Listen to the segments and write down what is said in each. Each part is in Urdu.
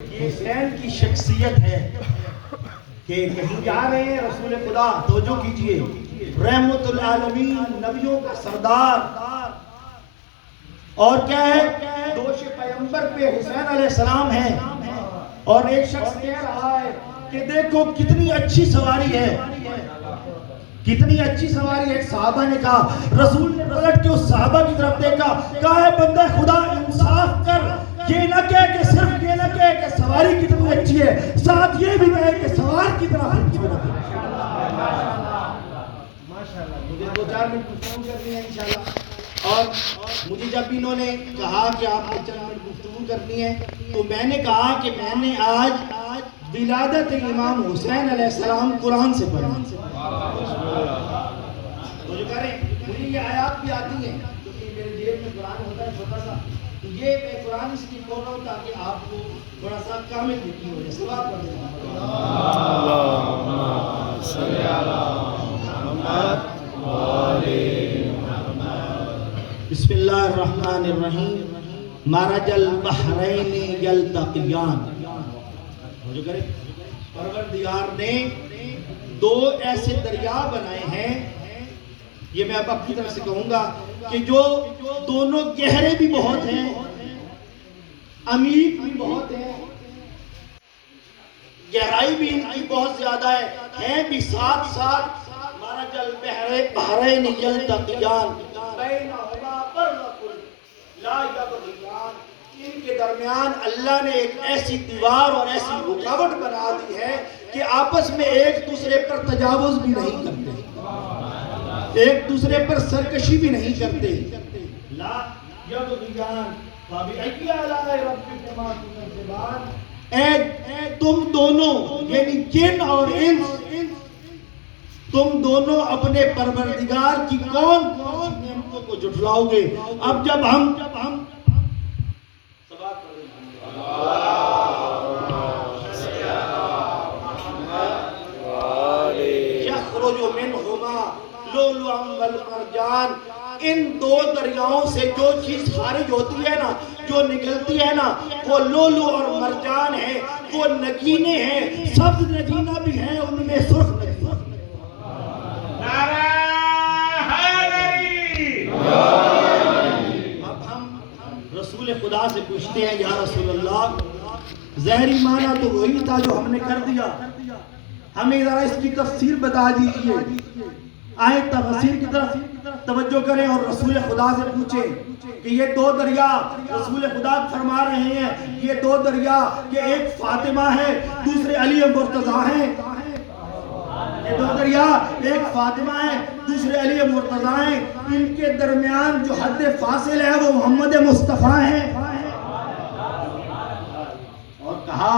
حسین کی شخصیت ہے کہ کہیں جا رہے ہیں رسول خدا، توجہ کیجئے، رحمت العالمین، نبیوں کا سردار، اور کیا ہے، دوش پیغمبر پہ حسین علیہ السلام ہے، اور ایک شخص کہہ رہا ہے کہ دیکھو کتنی اچھی سواری ہے، کتنی اچھی سواری ہے۔ ایک صحابہ نے کہا، رسول نے پلٹ کے اس صحابہ کی طرف دیکھا، کہا ہے بندہ خدا انصاف کر، یہ نہ کہے کہ صرف یہ نہ کہے کہ سواری کتنی اچھی ہے، ساتھ یہ بھی کہے کہ سوار کی طرح اچھی ہے۔ ماشاءاللہ، مجھے دو چار منٹ گفتگو کرنی ہے انشاءاللہ، اور مجھے جب انہوں نے کہا کہ آپ نے چند منٹ گفتگو کرنی ہے تو میں نے کہا کہ میں نے آج ولادت امام حسین علیہ السلام قرآن سے پڑھا، تو جو کریں مجھے یہ آیات بھی آتی ہیں کیونکہ میرے جیب میں قرآن ہوتا ہے چھوٹا سا، تو یہ میں قرآن اس لیے کھول رہا ہوں تاکہ آپ کو تھوڑا سا کامل یقین ہو جائے۔ ثواب پڑھ دیں۔ اللہم صلی علی محمد وآلِ محمد۔ بسم اللہ الرحمن الرحیم۔ مرج البحرین یلتقیان، جو کریں پروردگار نے دو ایسے دریا بنائے ہیں، یہ میں اب اپنی طرف سے کہوں گا کہ جو دونوں گہرے بھی بہت ہیں، عمیق بھی بہت ہیں، گہرائی بھی ان کی بہت زیادہ ہے بھی ساتھ ساتھ۔ مرج البحرین یلتقیان بینہما برزخ لا یبغیان، ان کے درمیان اللہ نے ایک ایسی دیوار اور ایسی رکاوٹ بنا دی ہے کہ آپس میں ایک دوسرے پر تجاوز بھی نہیں کرتے، ایک دوسرے پر سرکشی بھی نہیں کرتے۔ لا یبغیان فبأی آلاء ربکما تکذبان، اے تم دونوں یعنی جن اور انس، تم دونوں اپنے پروردگار کی کون کون سی نعمتوں کو جھٹلاؤ گے۔ اب جب ہم یخرج منہما لؤلؤ والمرجان، ان دو دریاؤں سے جو چیز خارج ہوتی ہے نا، جو نکلتی ہے نا، وہ لؤلؤ اور مرجان ہے، وہ نگینے ہیں، سبز نگینہ بھی ہیں، ان میں سرخ نگینہ۔ نعرہ حیدری! اب ہم رسول خدا سے پوچھتے ہیں، یا رسول اللہ، ظاہری معنی تو وہی تھا جو ہم نے کر دیا، ہمیں ذرا اس کی تفسیر بتا دیجئے۔ آئیں تفسیر کی طرف توجہ کریں اور رسول خدا سے پوچھیں کہ یہ دو دریا، رسول خدا فرما رہے ہیں یہ دو دریا، کہ ایک فاطمہ ہے دوسرے علی مرتضیٰ ہیں، یہ دو دریا ایک فاطمہ ہے دوسرے علی مرتضیٰ ہیں، ان کے درمیان جو حد فاصل ہے وہ محمد مصطفیٰ ہیں۔ اور کہا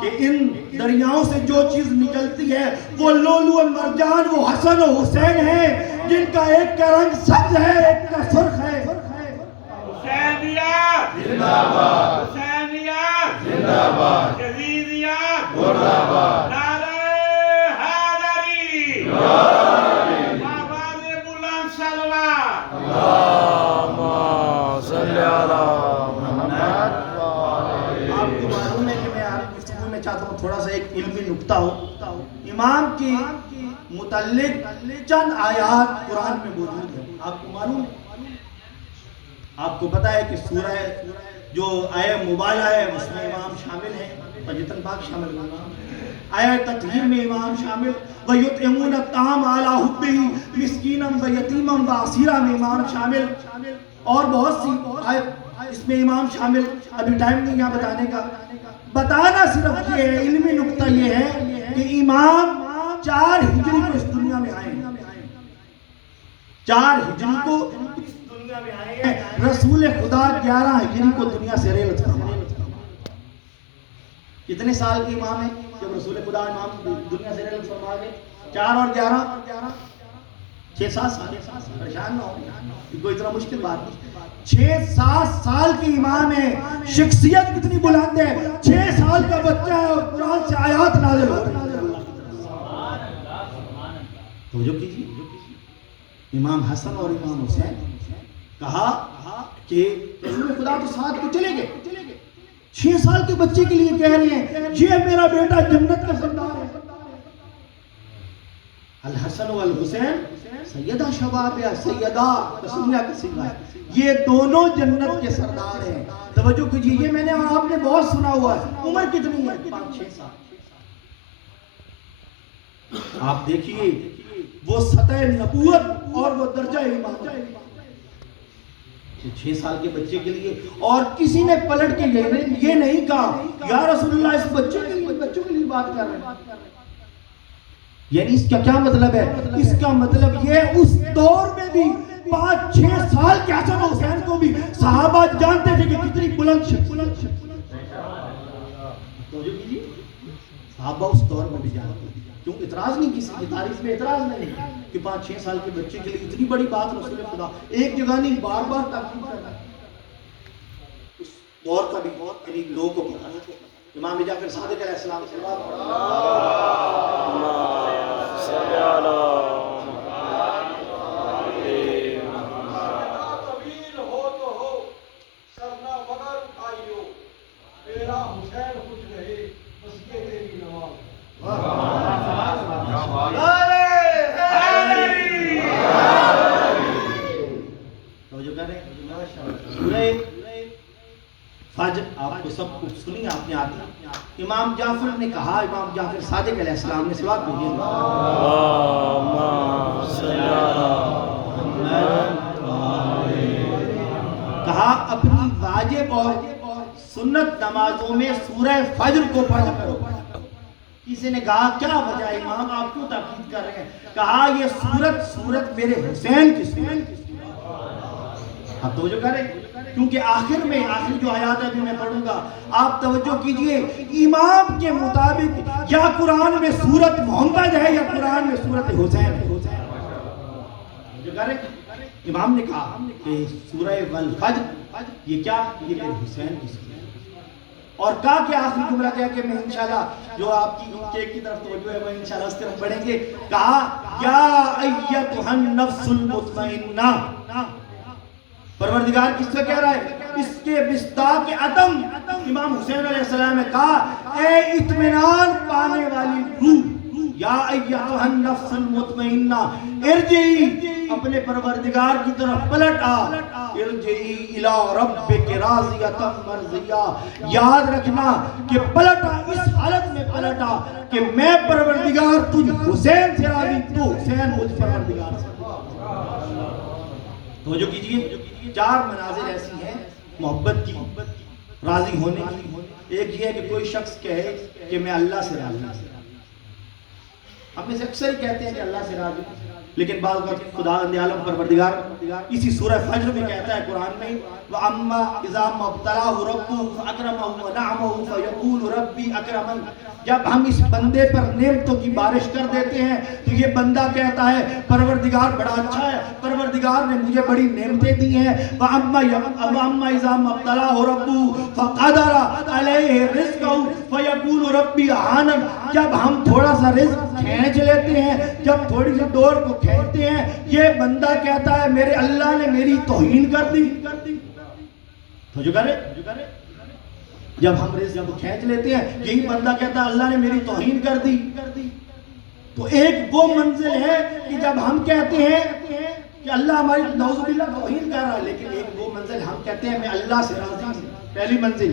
کہ ان دریاؤں سے جو چیز نکلتی ہے وہ لؤلؤ والمرجان، وہ حسن و حسین ہیں، جن کا ایک کا رنگ سبز ہے ایک کا سرخ ہے۔ حسینیت زندہ باد، حسینیت زندہ باد، یزیدیت مردہ باد، نعرہ حیدری! آواز بلند صلوات! اللہم صلی علی محمد۔ آپ کو معلوم ہے کہ میں آپ گفتگو میں چاہتا ہوں تھوڑا سا ایک علمی نکتہ ہو۔ امام کی متعلق چند آیات قرآن میں موجود ہیں، آپ کو معلوم ہے، آپ کو پتا ہے کہ سورہ جو آیہ مبالغہ ہے اس میں امام شامل ہیں، فجتن پاک شامل ہے، آیہ تطہیر میں امام شامل، وَيُطْعِمُونَ الطَّعَامَ عَلَىٰ حُبِّهِ مِسْكِینًا وَیتیمًا وَاسِیرًا میں امام شامل، اور بہت سی آیت اس میں امام شامل، ابھی ٹائم نہیں یہاں بتانے کا۔ بتانا صرف یہ ہے، علمی نکتہ یہ ہے کہ امام 4 ہجری کو اس دنیا میں آئے ہیں، 4 ہجری کو اس دنیا میں آئے ہیں، رسول خدا 11 ہجری کو دنیا سے رحلت فرمائے۔ کتنے سال کے امام ہیں جب رسول خدا امام دنیا سے رحلت فرما گئے؟ 4 اور 11 6-7 سال۔ پریشان نہ ہو، کوئی اتنا مشکل بات نہیں، 6-7 سال کی امام ہے، شخصیت کتنی بلند ہے، 6 سال کا بچہ ہے اور قرآن سے آیات نازل ہو رہی ہیں۔ توجہ کیجیے، امام حسن اور امام حسین، کہا کہ رسول خدا تو ساتھ کو چلے گئے، 6 سال کے بچے کے لیے کہہ رہے ہیں یہ میرا بیٹا جنت کا سردار ہے. الحسن والحسین سیدہ شباب یا سیدہ تسمیہ کا سیغہ ہے. یہ دونوں جنت کے سردار ہیں. توجہ کیجیے, یہ میں نے آپ نے بہت سنا ہوا ہے. عمر کتنی ہے؟ 5-6 سال. آپ دیکھیے وہ سطح نبوت اور وہ درجہ ایمان 6 سال کے بچے کے لیے. اور کسی نے پلٹ کے یہ نہیں کہا یا رسول اللہ اس بچے کے لیے, بچوں کے لیے بات کر رہے ہیں. یعنی اس کا کیا مطلب ہے؟ اس کا مطلب یہ اس دور میں بھی 5-6 سال کے حسن و حسین کو بھی صحابہ جانتے تھے کہ کتنی بلند شخصیت. صحابہ اس دور میں بھی جانتے تھے. کیوں اعتراض نہیں, کسی کی تعریف میں اعتراض نہیں کہ 5-6 سال کے بچے کے لیے اتنی بڑی بات رسول خدا ایک جگہ نہیں بار بار تاکید کرنا. اس دور کا بھی یعنی لوگوں کو پتا ہے. امام جعفر صادق علیہ السلام فجر آپ کو سب کچھ سنی آپ نے آتی. امام جعفر نے کہا, امام جعفر صادق علیہ السلام نے سوال کو کہا اپنی واجب اور سنت نمازوں میں سورہ فجر کو پڑھا کرو. کسی نے کہا کیا وجہ امام آپ کیوں تاکید کر رہے ہیں؟ کہا یہ سورت میرے حسین کی سورت. آپ توجہ کریں کیونکہ آخر جو آیات ابھی میں پڑھوں گا آپ توجہ کیجئے. امام کے مطابق یا قرآن میں سورت محمد ہے یا قرآن میں سورت حسین ہے. امام نے کہا کہ سورہ والفجر یہ کیا, یہ میرے حسین کی سورت. اور کہا کہ آخری جملہ کیا کہ میں انشاءاللہ جو آپ کی کیک کی طرف توجہ ہے وہ انشاءاللہ اس طرف پڑھیں گے. کہا یا ایتھا النفس المطمئنہ. پروردگار کس سے کہہ رہا ہے؟ اس کے مصداق عدم امام حسین علیہ السلام نے کہا اے اطمینان پانے والی روح, یا ایتھا النفس المطمئنہ ارجعی, اپنے پروردگار کی طرف پلٹ آ. ارجعی الی ربک راضیۃ مرضیہ. یاد رکھنا کہ پلٹ آ, اس حالت میں پلٹ آ کہ میں پروردگار تجھ حسین سے راضی, تو حسین مجھ پروردگار سے. توجہ کیجئے, 4 مناظر ایسی ہیں محبت کی, راضی ہونے کی. ایک یہ ہے کہ کوئی شخص کہے کہ میں اللہ سے راضی ہوں. ہم میں سے اکثر ہی کہتے ہیں کہ اللہ سے راضی ہوں, لیکن بعض وقت خدا عالم پروردگار اسی سورہ فجر میں کہتا ہے قرآن میں وَأَمَّا إِذَا مَا ابْتَلَاهُ رَبُّهُ فَأَكْرَمَهُ وَنَعَمَهُ فَيَقُولُ رَبِّي أَكْرَمَنِ. جب ہم اس بندے پر نعمتوں کی بارش کر دیتے ہیں تو یہ بندہ کہتا ہے پروردگار بڑا اچھا ہے, پروردگار نے مجھے بڑی نعمتیں دی ہیں. وَأَمَّا إِذَا مَا ابْتَلَاهُ رَبُّهُ فَقَدَرَ عَلَيْهِ رِزْقَهُ فَيَقُولُ رَبِّي أَهَانَنِ. جب ہم تھوڑا سا رزق کھینچ لیتے ہیں, جب تھوڑی سی ڈور کو کھینچتے ہیں, یہ بندہ کہتا ہے میرے اللہ نے میری توہین کر دی. تو جو کرے جب ہم رزق کو کھینچ لیتے ہیں یہی بندہ کہتا ہے اللہ نے میری توہین کر دی. تو ایک وہ منزل ہے کہ جب ہم کہتے ہیں کہ اللہ ہماری نعوذ باللہ توہین کر رہا ہے, لیکن ایک وہ منزل ہم کہتے ہیں میں اللہ سے راضی ہوں. پہلی منزل.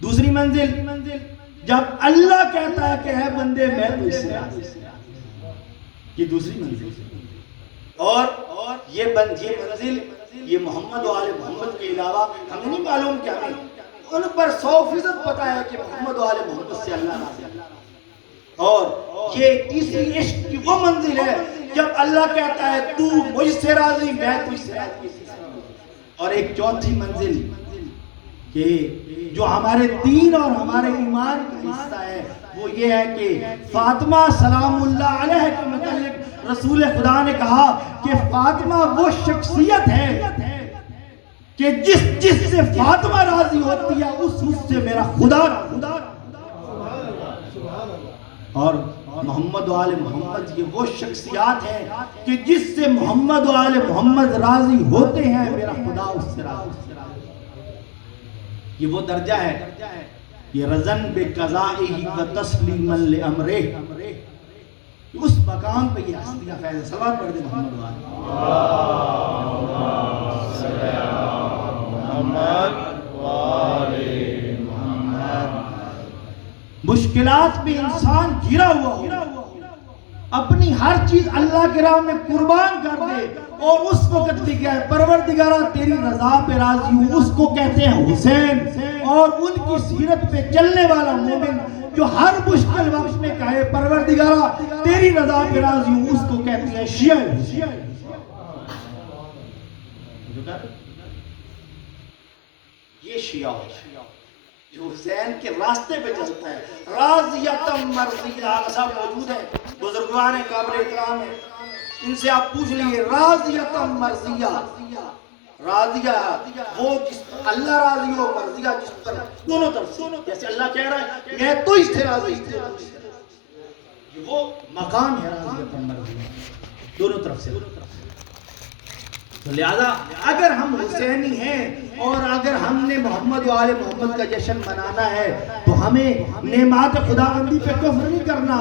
دوسری منزل جب اللہ کہتا ہے کہ اے بندے میں تجھ سے راضی ہوں, یہ دوسری منزل. اور یہ منزل یہ محمد و آل محمد کے علاوہ ہمیں نہیں معلوم کہ ہمیں ان پر 100% پتا ہے کہ محمد و آل محمد سے اللہ راضی ہے. اور یہ تیسری عشق کی وہ منزل ہے جب اللہ کہتا ہے تو مجھ سے راضی میں تجھ سے راضی. اور ایک چوتھی منزل کہ جو ہمارے دین اور ہمارے ایمان کا حصہ ہے وہ یہ ہے کہ فاطمہ سلام اللہ علیہ کے متعلق رسول خدا نے کہا کہ فاطمہ وہ شخصیت ہے کہ جس سے فاطمہ راضی ہوتی ہے اس سے میرا خدا. اور محمد و آل محمد یہ وہ شخصیات ہیں کہ جس سے محمد و آل محمد راضی ہوتے ہیں میرا خدا اس سے راضی. یہ وہ درجہ ہے، یہ رضن بقضائہ و تسلیما لامرہ، اس مقام پہ یہ ہستیاں فیض صلوات پڑھ دیں محمد محمد۔ مشکلات میں انسان گھرا ہوا ہو، اپنی ہر چیز اللہ کی راہ میں قربان کر دے، اور اس وقت بھی کیا ہے، پروردگارہ تیری رضا پہ راضی ہوں، اس کو کہتے ہیں حسین۔ اور ان کی سیرت پہ چلنے والا مومن جو ہر مشکل وقت میں کہے پروردگارہ تیری رضا پہ راضی ہوں، اس کو کہتے ہیں شیعہ حسین۔ یہ شیعہ جو حسین کے راستے پہ چلتا ہے، راضیتم مرضیہ سب موجود ہے، بزرگوان قابل احترام ہیں، ان سے آپ پوچھ لیے راضیتم مرضیہ، راضیہ وہ جس اللہ راضی ہو، مرضیہ جس پر دونوں طرف سے، جیسے اللہ کہہ رہا ہے میں تو اس سے راضی ہوں، یہ وہ مقام ہے راضیتم مرضیہ، دونوں طرف سے۔ تو لہذا اگر ہم حسینی ہیں اور اگر ہم نے محمد و آل محمد کا جشن منانا ہے تو ہمیں نعمات خداوندی پہ کفر نہیں کرنا۔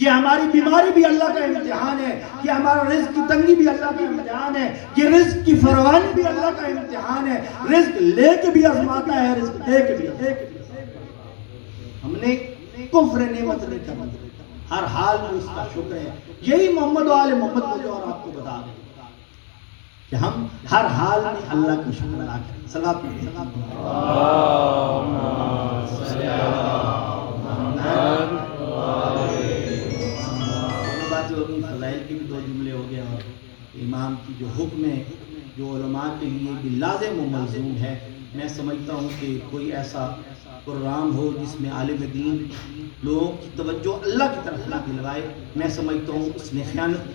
یہ ہماری بیماری بھی اللہ کا امتحان ہے، یہ ہمارا رزق کی تنگی بھی اللہ کا امتحان ہے، یہ رزق کی فراوانی بھی اللہ کا امتحان ہے، رزق لے کے بھی آزماتا ہے، رزق دے کے بھی۔ ہم نے کفر نعمت نہیں کرنا، ہر حال میں اس کا شکر ہے۔ یہی محمد و آل محمد مجھے اور آپ کو بتا دیں کہ ہم ہر حال میں اللہ کا شکر ادا کریں۔ صلوات پڑھیں۔ فضائل کے بھی دو جملے ہو گئے، اور امام کی جو حکم ہے جو علماء کے لیے بھی لازم و ملزوم ہے، میں سمجھتا ہوں کہ کوئی ایسا پروگرام ہو جس میں عالم دین لوگوں کی توجہ اللہ کی طرف نہ دلوائے، میں سمجھتا ہوں اس نے خیانت کی۔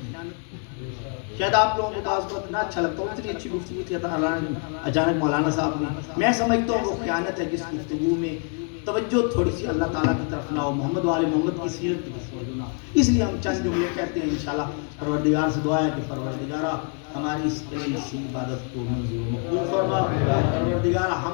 شاید آپ لوگوں کو بعض وقت نہ اچھا لگتا ہوں، اتنی اچھی گفتگو تھی اچانک مولانا صاحب نے، میں سمجھتا ہوں وہ خیانت ہے جس گفتگو میں توجہ تھوڑی سی اللہ تعالیٰ کی طرف نہ ہو، محمد و آل محمد کی سیرت کی طرف توجہ نہ ہو۔ اس لیے ہم چند جملے کہتے ہیں، انشاءاللہ پروردگار سے دعا ہے کہ پروردگارہ ہماری اس عبادت کو منظور و مقبول فرما، پروردگارہ ہم